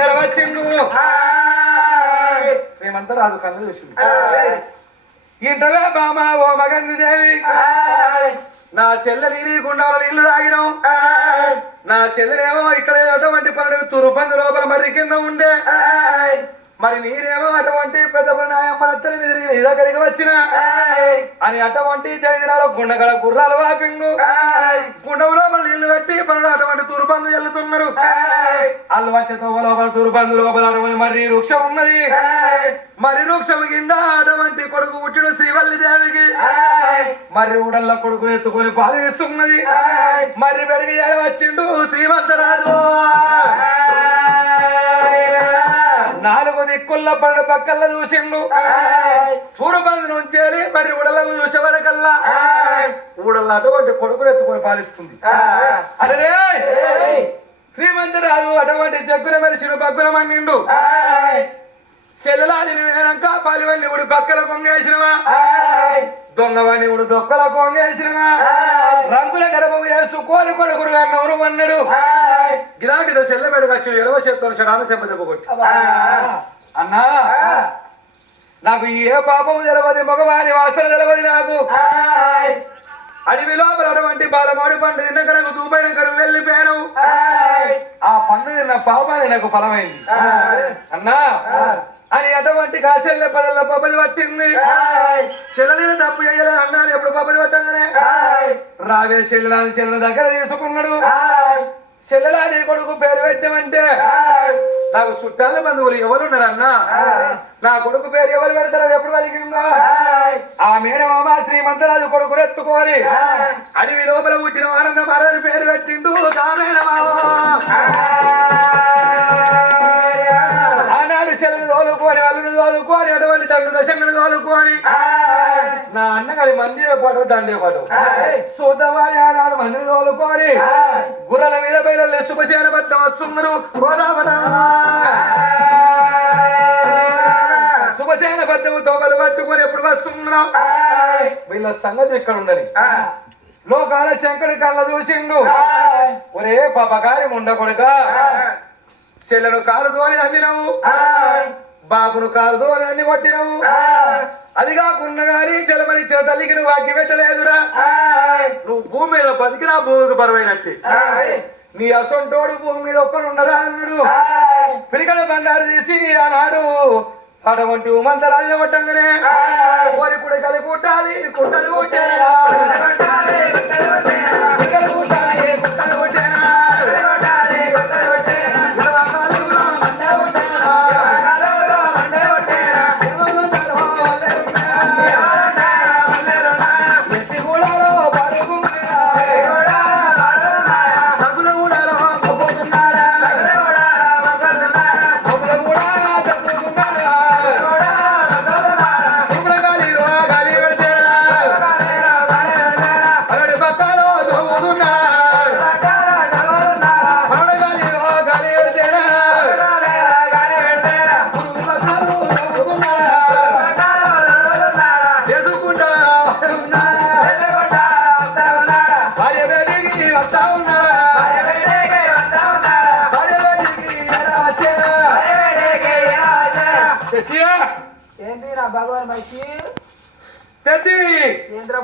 కానీ ఎప్పుడు ఎలా వచ్చిండు మేమంతా రాదు కళ్ళు చూసింది ఇంటవే బామ ఓ మగంది దేవి. నా చెల్లెలి గుండాల ఇల్లు తాగినాం నా చెల్లెలేమో ఇక్కడ అటువంటి పనులు తురుపంది లోపల మరి కింద ఉండే. మరి నీరేమో అటువంటి పెద్ద దగ్గరికి వచ్చిన. అని అటువంటి జగదినాలో గుండగడ గుర్రాలు వాపింగు గుండెలో కట్టి పనులు అటువంటి తురుపందు చెల్లుతున్నారు వాళ్ళు వచ్చే లోపల తురుపందు లోపల అటువంటి మరి వృక్షం ఉన్నది. మరి వృక్షం కింద అటువంటి కొడుకు పుట్టిన శ్రీవల్లి దేవికి మరి ఊడల్ల కొడుకు ఎత్తుకొని పాలిస్తున్నది మరి పెరిగి వచ్చిండు శ్రీమంతరాజు. నాలుగు దిక్కుల్ల పడు పక్కల చూసిండు. చూడుబంది నుంచి మరి ఉడలకు చూసే వరకల్లా ఊడల్ల అటువంటి కొడుకులు ఎత్తుకొని పాలిస్తుంది. అదే శ్రీమంతరాజు అటువంటి జగ్గుల మనిషిని పక్కన మన్నిండు చెల్లెలాని వేరంక పాలివల్లి ఉడి పక్కల కొంగేసినవా దొంగవాణి ఉడు దొక్కల కొంగేసినవా రంగుల గర్భం వేసు కోరి కొడుకుడు అన్నవరు అన్నాడు గిరాకిద చెల్లెమెడు వచ్చి ఎడవ చేతులు షడాలు దెబ్బ దెబ్బ కొట్టి. అన్నా నాకు ఏ పాపం తెలవది మగవాని వాసన తెలవది నాకు. అడవి లోపల అటువంటి బాలమాడి పండు తిన్న కనుక దూపైన కనుక వెళ్ళిపోయాను. ఆ పండు తిన్న పాపాన్ని నాకు ఫలమైంది. అన్నా అని అటువంటి కాసెల్ల పదల్ల పబ్బది పట్టింది. చెల్లెలు తప్పు చేయాలి అన్నాడు. ఎప్పుడు పబ్బది పట్టంగానే? రావే చెల్లెలని చెల్లెల దగ్గర తీసుకున్నాడు. చెల్లెలాని కొడుకు పేరు పెట్టామంటే నాకు చుట్టాల బంధువులు ఎవరున్నారు అన్న నా కొడుకు పేరు ఎవరు పెడతారో ఎప్పుడు పలికిందా ఆ మేనమామ శ్రీమంతరాజు కొడుకును ఎత్తుకొని అడవి లోపల పుట్టిన ఆనంద మరని పేరు పెట్టిండు ఆనాడు చెల్లెలు తోలుకొని అల్లుని తోలుకొని అటువంటి తండ్రి దశంగను తోలుకొని నా అన్నగారి మందిర పాటు దండే పాటు. చూద్దామని ఆనాడు మందిని తోలుకొని గుర్రల మీద బయలు శుభచేన బద్ద వస్తున్నారు శుభసేన బద్దము తోబలు పట్టుకొని ఎప్పుడు వస్తున్నాం వీళ్ళ సంగతి ఇక్కడ ఉన్నది. లోకాల శంకరుడి కళ్ళ చూసిండు. ఒరే పాపగారి ముండ కొడుక. చెల్లెను కాలు తోని అమ్మినవు బాబును కాలు తోని అన్ని కొట్టినవు. అది కాకుండా గాని జలమనిచ్చిన తల్లికి నువ్వు అగ్గి పెట్టలేదురా. నువ్వు భూమి మీద బతికినా భూమికి బరువైనట్టు. నీ అసొంటోడు భూమి మీద ఒక్కడు ఉండరా అన్నాడు పిరికల బండారు తీసి ఆనాడు అటువంటి ఉమంత రాజు కొట్టంగానే కోరి కుడి కలి కుట్టాలి కుట్టలు కుట్టలు. ఏంటి నా భగవాన్ తెచ్చి ఏంద్ర